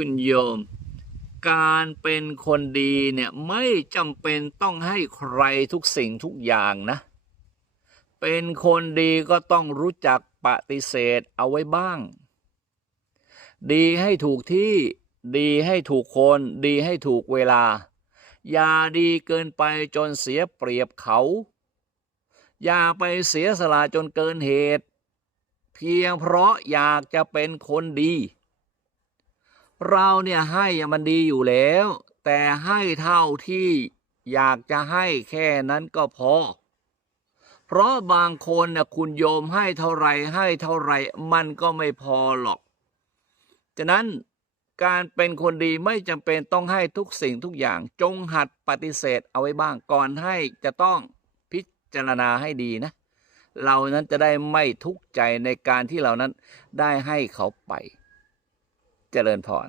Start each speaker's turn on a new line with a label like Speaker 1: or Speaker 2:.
Speaker 1: คุณโยม การเป็นคนดีเนี่ยไม่จำเป็นต้องให้ใครทุกสิ่งทุกอย่างนะ เป็นคนดีก็ต้องรู้จักปฏิเสธเอาไว้บ้าง ดีให้ถูกที่ดีให้ถูกคน ดีให้ถูกเวลา อย่าดีเกินไปจนเสียเปรียบเขา อย่าไปเสียสละจนเกินเหตุ เพียงเพราะอยากจะเป็นคนดี เราเนี่ยให้มันดีอยู่แล้ว แต่ให้เท่าที่อยากจะให้แค่นั้นก็พอ เพราะบางคนน่ะคุณโยมให้เท่าไรให้เท่าไรมันก็ไม่พอหรอก ฉะนั้นการเป็นคนดีไม่จำเป็นต้องให้ทุกสิ่งทุกอย่างจงหัดปฏิเสธเอาไว้บ้างก่อนให้จะต้องพิจารณาให้ดีนะ เรานั้นจะได้ไม่ทุกข์ใจในการที่เรานั้นได้ให้เขาไป เจริญพร